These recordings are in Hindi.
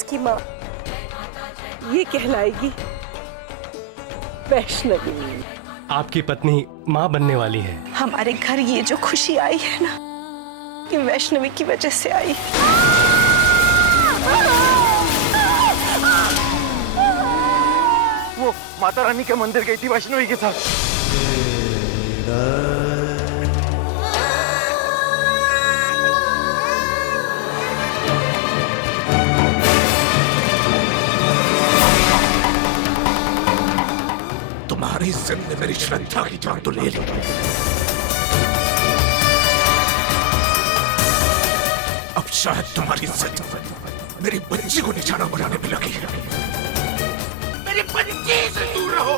इसकी माँ, ये कहलाएगी वैष्णवी। आपकी पत्नी माँ बनने वाली है। हमारे घर ये जो खुशी आई है ना, ये वैष्णवी की वजह से आई। वो माता रानी के मंदिर गई थी वैष्णवी के साथ। तुम्हारी जिद ने मेरी श्रद्धा की जान तो ले ली। अब शायद तुम्हारी जिद मेरी बच्ची को निशाना बनाने में लगी है। मेरी बच्ची से दूर रहो।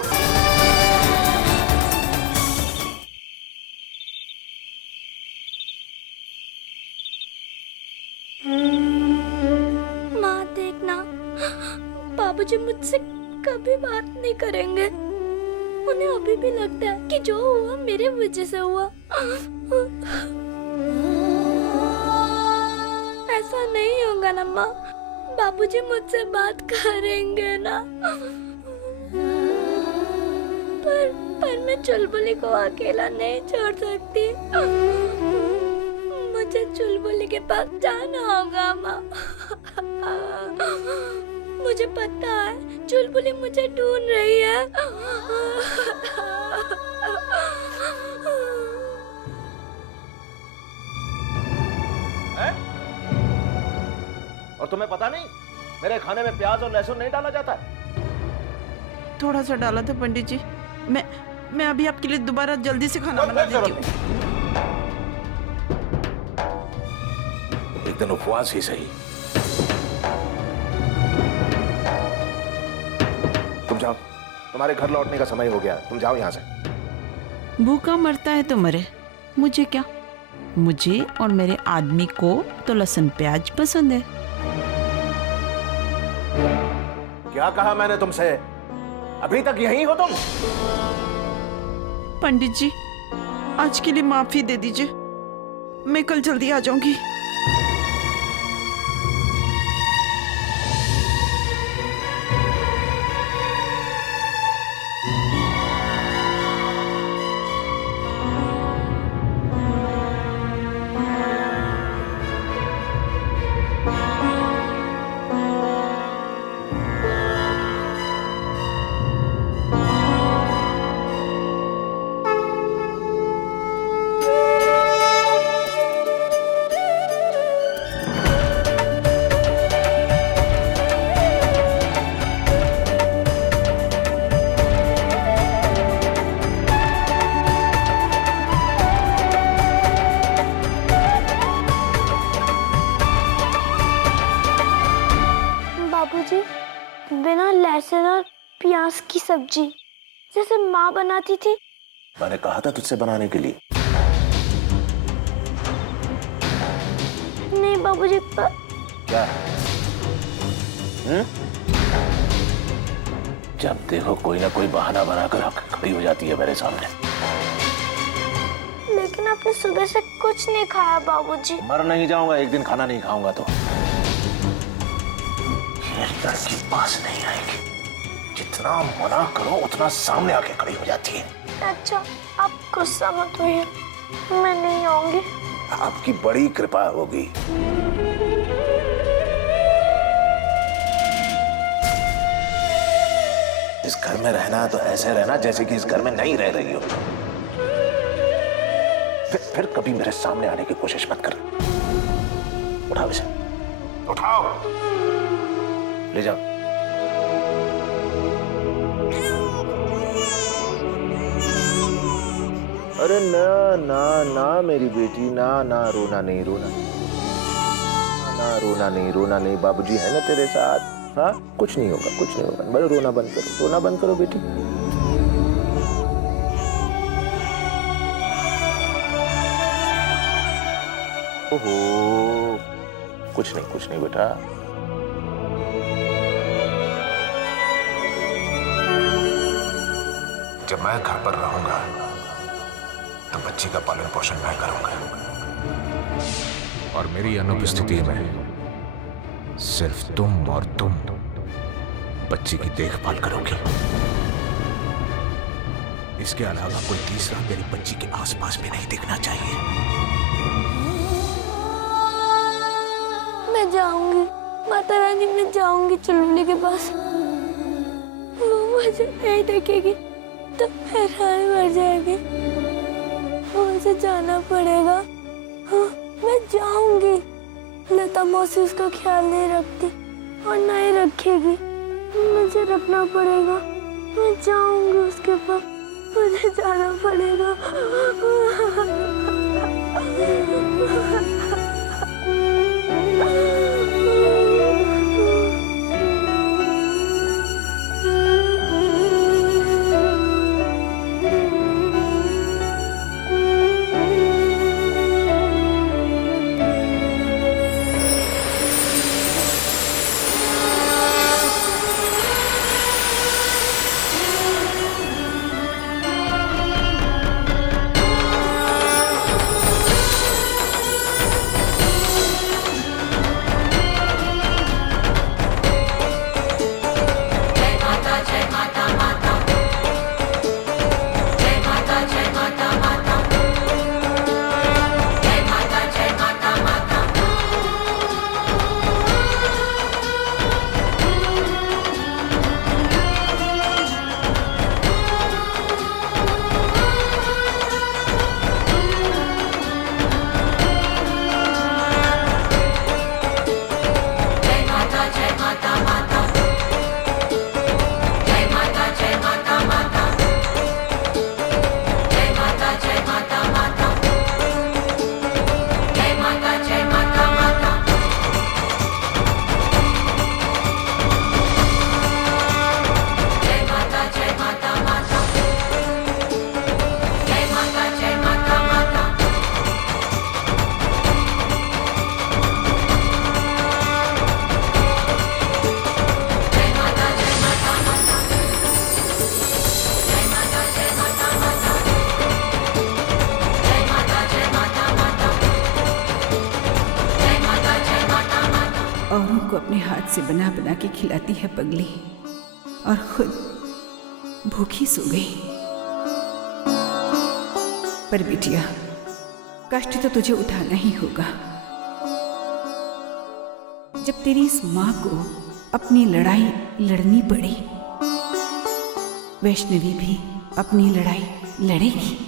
माँ देखना, बाबूजी मुझसे कभी बात नहीं करेंगे। उन्हें अभी भी लगता है कि जो हुआ मेरे वजह से हुआ। ऐसा नहीं होगा ना माँ, बाबूजी मुझसे बात करेंगे ना। पर मैं चुलबुली को अकेला नहीं छोड़ सकती। मुझे चुलबुली के पास जाना होगा माँ। मुझे पता है चुलबुली मुझे ढूंढ रही है। और तुम्हें पता नहीं मेरे खाने में प्याज और लहसुन नहीं डाला जाता है? थोड़ा सा डाला था पंडित जी। मैं अभी आपके लिए दोबारा जल्दी से खाना बना देती हूँ। एक दिन उपवास ही सही। तुम जाओ, तुम्हारे घर लौटने का समय हो गया। तुम जाओ यहाँ से। भूखा मरता है तो मरे, मुझे क्या। मुझे और मेरे आदमी को तो लहसुन प्याज पसंद है। क्या कहा मैंने तुमसे? अभी तक यहीं हो तुम? पंडित जी, आज के लिए माफी दे दीजिए। मैं कल जल्दी आ जाऊंगी। बाबूजी, बिना लहसुन और प्याज की सब्जी जैसे माँ बनाती थी। मैंने कहा था तुझसे बनाने के लिए। नहीं बाबूजी, क्या? जब देखो कोई ना कोई बहाना बनाकर खड़ी हो जाती है मेरे सामने। लेकिन आपने सुबह से कुछ नहीं खाया बाबूजी। मर नहीं जाऊंगा एक दिन खाना नहीं खाऊंगा तो। ये लड़की पास नहीं आएगी। जितना मना करो उतना सामने आके खड़ी हो जाती है। अच्छा, आप गुस्सा मत होइए, मैं नहीं आऊंगी। आपकी बड़ी कृपा होगी। इस घर में रहना तो ऐसे रहना जैसे कि इस घर में नहीं रह रही हो। फिर कभी मेरे सामने आने की कोशिश मत कर। उठाओ इसे, उठाओ, ले जाओ। अरे ना ना ना मेरी बेटी, ना ना, रोना नहीं, रोना ना, रोना नहीं, रोना नहीं। बाबूजी है ना तेरे साथ। हाँ, कुछ नहीं होगा, कुछ नहीं होगा। बस रोना बंद करो, रोना बंद करो बेटी। ओहो, कुछ नहीं बेटा। जब मैं घर पर रहूंगा तो बच्ची का पालन पोषण मैं करूंगा। और मेरी अनुपस्थिति में सिर्फ तुम और तुम बच्ची की देखभाल करोगी। इसके अलावा कोई तीसरा मेरी बच्ची के आसपास भी नहीं दिखना चाहिए। मैं जाऊंगी माता रानी, मैं जाऊंगी चुलबुली के पास। वो मुझे नहीं देखेगी तो हैरान मर जाएगी। मुझे जाना पड़ेगा। हाँ, मैं जाऊंगी। लता मौसी उसका ख्याल नहीं रखती और नहीं रखेगी। मुझे रखना पड़ेगा। मैं जाऊंगी उसके पास, मुझे जाना पड़ेगा। औरों को अपने हाथ से बना बना के खिलाती है पगली, और खुद भूखी सो गई। पर बिटिया, कष्ट तो तुझे उठाना ही होगा। जब तेरी इस माँ को अपनी लड़ाई लड़नी पड़ी, वैष्णवी भी अपनी लड़ाई लड़ेगी।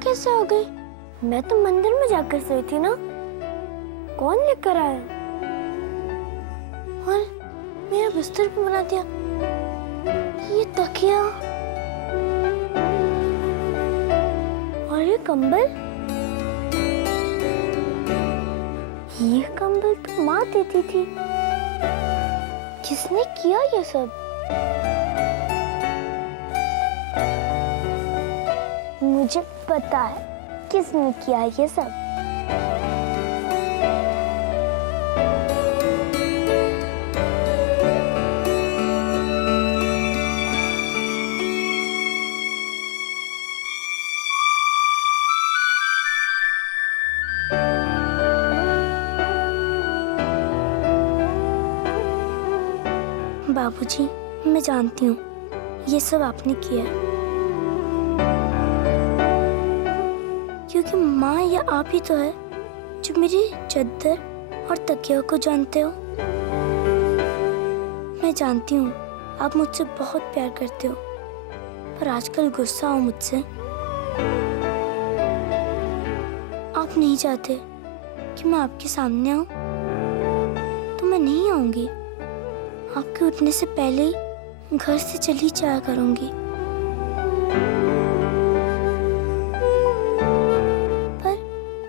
कैसे हो गई? मैं तो मंदिर में जाकर सोई थी ना। कौन लेकर आया? और मेरा बिस्तर भी बना दिया। ये तकिया और ये कंबल, ये कंबल तो माँ देती थी। किसने किया ये सब? मुझे पता है किसने किया ये सब। बाबूजी, मैं जानती हूँ ये सब आपने किया है, क्योंकि माँ या आप ही तो है जो मेरी चद्दर और तकिया को जानते हो। मैं जानती हूँ आप मुझसे बहुत प्यार करते हो, पर आजकल गुस्सा हो मुझसे। आप नहीं चाहते कि मैं आपके सामने आऊँ, तो मैं नहीं आऊंगी। आपके उठने से पहले ही घर से चली जाया करूंगी। पर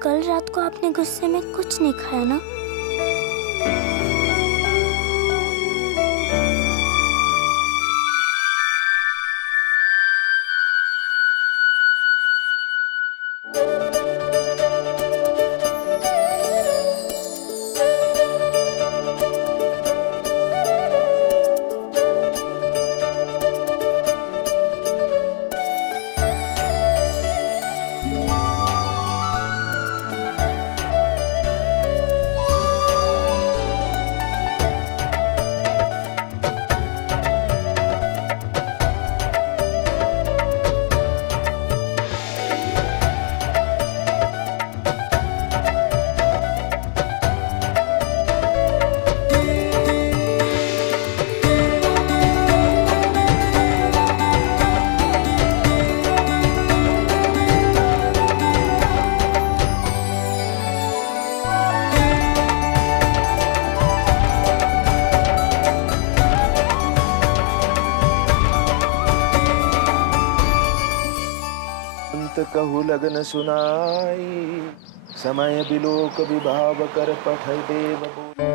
कल रात को आपने गुस्से में कुछ नहीं खाया ना? कहु लगन सुनाई, समय बिलोक विभाव कर पठै देव बोल।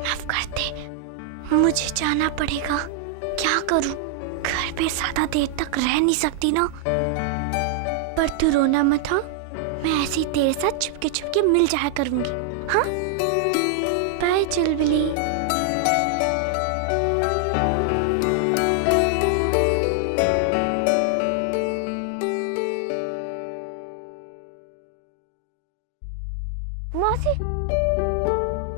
माफ कर दे, मुझे जाना पड़ेगा। क्या करूं? घर पे ज्यादा देर तक रह नहीं सकती ना। पर तू रोना मत, हाँ? मैं ऐसे ही तेरे साथ छुपके छुपके मिल जाया करूंगी। हाँ, बाय चुलबुली। मौसी,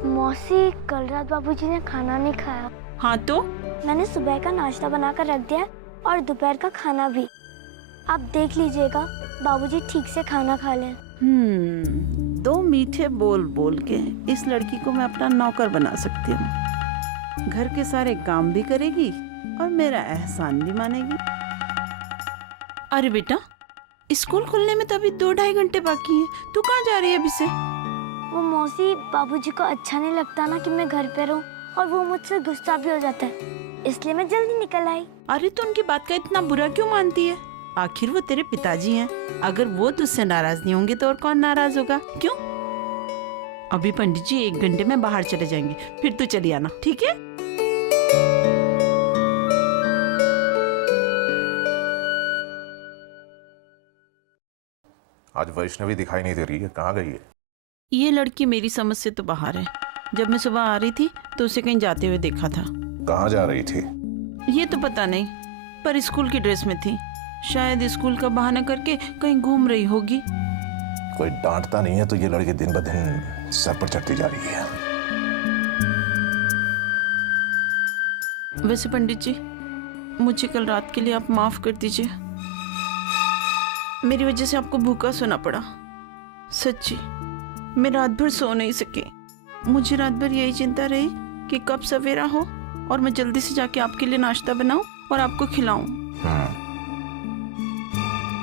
मौसी, कल रात बाबूजी ने खाना नहीं खाया। हाँ तो? मैंने सुबह का नाश्ता बनाकर रख दिया और दोपहर का खाना भी। आप देख लीजिएगा बाबूजी ठीक से खाना खा लें। दो मीठे बोल बोल के इस लड़की को मैं अपना नौकर बना सकती हूँ। घर के सारे काम भी करेगी और मेरा एहसान भी मानेगी। अरे बेटा, स्कूल खुलने में तो अभी 2-2.5 घंटे बाकी है। तू कहाँ जा रही है अभी से? वो मौसी, बाबूजी को अच्छा नहीं लगता ना कि मैं घर पे रहूं, और वो मुझसे गुस्सा भी हो जाता है, इसलिए मैं जल्दी निकल आई। अरे तो उनकी बात का इतना बुरा क्यों मानती है? आखिर वो तेरे पिताजी हैं। अगर वो तुझसे नाराज नहीं होंगे तो और कौन नाराज होगा? क्यों? अभी पंडित जी 1 घंटे में बाहर चले जाएंगे, फिर तू चली आना, ठीक है? आज वैष्णवी दिखाई नहीं दे रही है, कहाँ गई है? ये लड़की मेरी समझ से तो बाहर है। जब मैं सुबह आ रही थी तो उसे कहीं जाते हुए देखा था। कहाँ जा रही थी? ये तो पता नहीं, पर स्कूल की ड्रेस में थी। शायद स्कूल का बहाना करके कहीं घूम रही होगी। कोई डांटता नहीं है तो ये लड़की दिन ब दिन सर पर चढ़ती जा रही है। वैसे पंडित जी, मुझे कल रात के लिए आप माफ कर दीजिए। मेरी वजह से आपको भूखा सोना पड़ा। सच्ची, मैं रात भर सो नहीं सकी। मुझे रात भर यही चिंता रही कि कब सवेरा हो और मैं जल्दी से जाके आपके लिए नाश्ता बनाऊं और आपको खिलाऊं।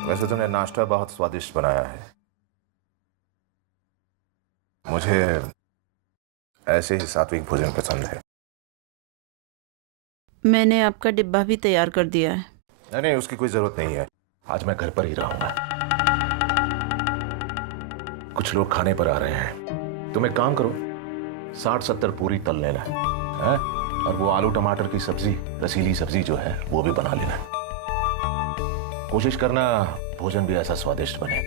वैसे तुमने नाश्ता बहुत स्वादिष्ट बनाया है। मुझे ऐसे ही सात्विक भोजन पसंद है। मैंने आपका डिब्बा भी तैयार कर दिया है। नहीं, उसकी कोई जरूरत नहीं है। आज मैं घर पर ही रहूंगा। कुछ लोग खाने पर आ रहे हैं। तुम एक काम करो, 60-70 पूरी तल लेना है और वो आलू टमाटर की सब्जी, रसीली सब्जी जो है वो भी बना लेना। कोशिश करना भोजन भी ऐसा स्वादिष्ट बने।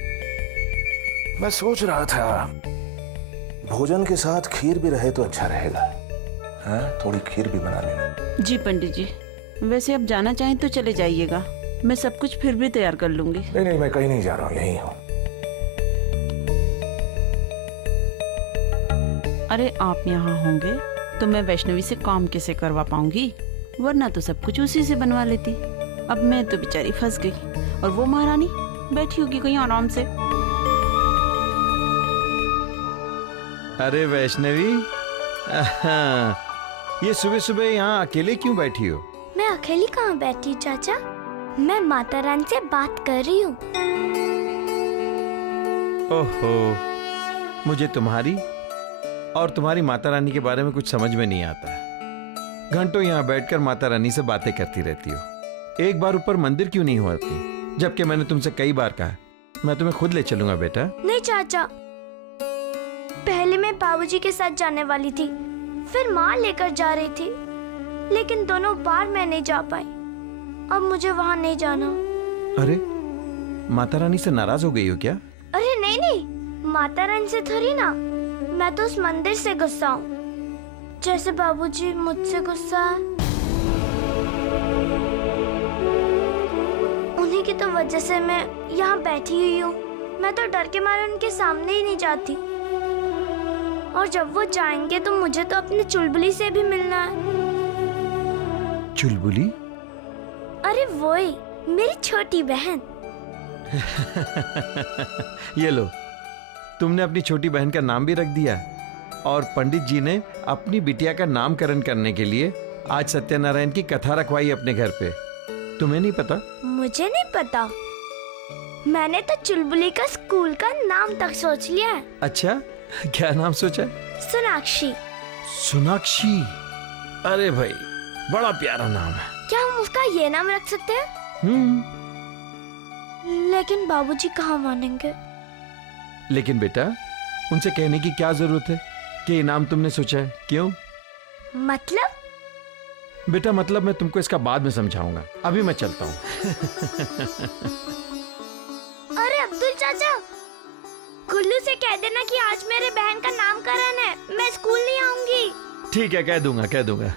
मैं सोच रहा था भोजन के साथ खीर भी रहे तो अच्छा रहेगा। थोड़ी खीर भी बना लेना। जी पंडित जी, वैसे अब जाना चाहें तो चले जाइएगा, मैं सब कुछ फिर भी तैयार कर लूंगी। नहीं नहीं, मैं कहीं नहीं जा रहा हूँ, यहीं हूँ। अरे आप यहाँ होंगे तो मैं वैष्णवी से काम कैसे करवा पाऊंगी, वरना तो सब कुछ उसी से बनवा लेती। अब मैं तो बेचारी फंस गई और वो महारानी बैठी होगी कहीं आराम से। अरे वैष्णवी, ये सुबह सुबह यहाँ अकेले क्यों बैठी हो? मैं अकेली कहाँ बैठी चाचा, मैं माता रानी से बात कर रही हूँ। ओहो, मुझे तुम्हारी और तुम्हारी माता रानी के बारे में कुछ समझ में नहीं आता है। घंटों यहाँ बैठकर माता रानी से बातें करती रहती हो। एक बार ऊपर मंदिर क्यों नहीं हो आती? जबकि मैंने तुमसे कई बार कहा मैं तुम्हें खुद ले चलूंगा बेटा। नहीं चाचा, पहले मैं बाबूजी के साथ जाने वाली थी, फिर माँ लेकर जा रही थी, लेकिन दोनों बार मैं नहीं जा पाई। अब मुझे वहाँ नहीं जाना। अरे माता रानी से नाराज हो गई हो क्या? अरे नहीं नहीं, माता रानी से थोड़ी ना, मैं तो उस मंदिर से गुस्सा हूँ, जैसे बाबूजी मुझसे गुस्सा है। उन्हीं की तो वजह से मैं यहाँ बैठी हुई हूँ। मैं तो डर के मारे उनके सामने ही नहीं जाती, और जब वो जाएंगे तो मुझे तो अपनी चुलबुली से भी मिलना है। चुलबुली? अरे वही, मेरी छोटी बहन। ये लो, तुमने अपनी छोटी बहन का नाम भी रख दिया, और पंडित जी ने अपनी बिटिया का नामकरण करने के लिए आज सत्यनारायण की कथा रखवाई अपने घर पे। तुम्हें नहीं पता? मुझे नहीं पता, मैंने तो चुलबुली का स्कूल का नाम तक सोच लिया है। अच्छा, क्या नाम सोचा? सोनाक्षी। सोनाक्षी? अरे भाई, बड़ा प्यारा नाम है। क्या हम उसका ये नाम रख सकते हैं? लेकिन बाबूजी कहाँ मानेंगे? लेकिन बेटा, उनसे कहने की क्या जरूरत है कि ये नाम तुमने सोचा है? क्यों? मतलब? बेटा मतलब मैं तुमको इसका बाद में समझाऊंगा, अभी मैं चलता हूँ। अरे अब्दुल चाचा, गुल्लू से कह देना कि आज मेरे बहन का नामकरण है, मैं स्कूल नहीं आऊंगी। ठीक है, कह दूंगा कह दूंगा।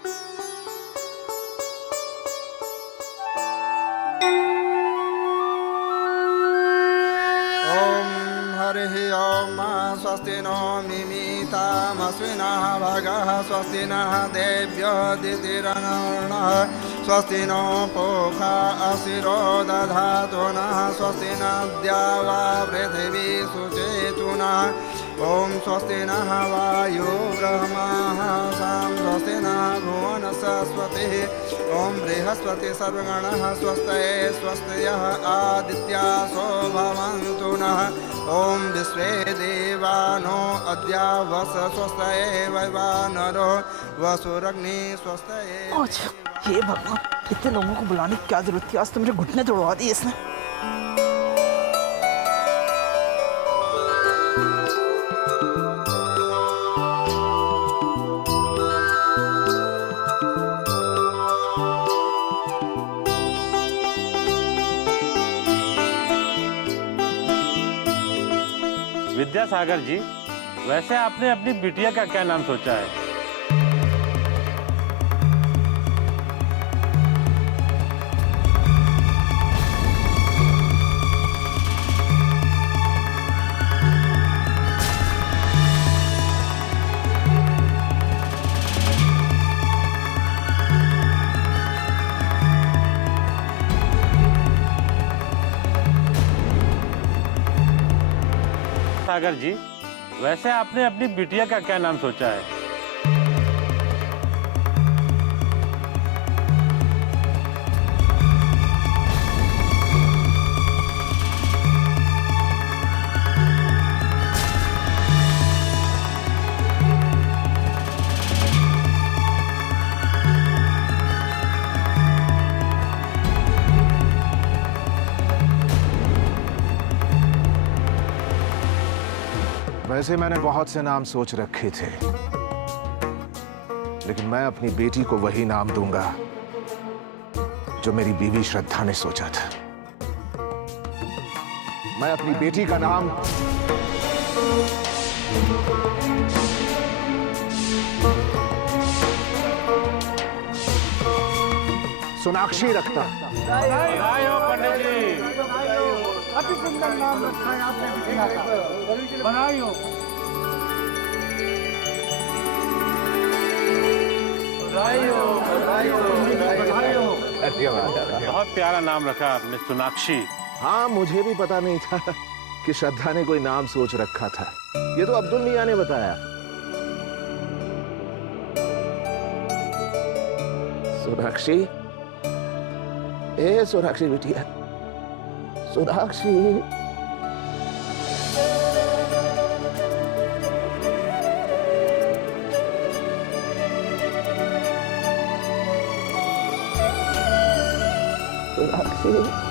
स्वस्ति नो मिमितामस्विनः भगः स्वस्ति नः देव्यो दितिरनर्णः स्वस्ति नो पोखा असिरो दधातु नः स्वस्ति नद्या वा पृथिवी सुचेतुनः ॐ स्वस्ति नः वायु ब्रह्मः सां स्वस्ति नः भुवन सरस्वतिः ॐ बृहस्पति सर्वगणः स्वस्तये स्वस्तयः आदित्यासो भवन्तु नः ॐ विश्वे देवानो अद्या वस स्वस्तये वैवानरो वसुरग्नि स्वस्तये। अच्छा, ये भगवान, इतने लोगों को बुलाने की क्या जरूरत थी? आज तो मेरे घुटने तोड़वा दिए इसने। विद्यासागर जी, वैसे आपने अपनी बिटिया का क्या नाम सोचा है? सागर जी, वैसे आपने अपनी बिटिया का क्या नाम सोचा है? वैसे मैंने बहुत से नाम सोच रखे थे, लेकिन मैं अपनी बेटी को वही नाम दूंगा जो मेरी बीवी श्रद्धा ने सोचा था। मैं अपनी बेटी का नाम सोनाक्षी रखता। बधाई हो पंडित जी। अति सुंदर नाम रखा है आपने बिटिया का। बधाई हो। बहुत प्यारा नाम रखा आपने, सोनाक्षी। हाँ, मुझे भी पता नहीं था कि श्रद्धा ने कोई नाम सोच रखा था। ये तो अब्दुल मियां ने बताया। सोनाक्षी, ए सोनाक्षी बिटिया, सोनाक्षी। सोनाक्षी।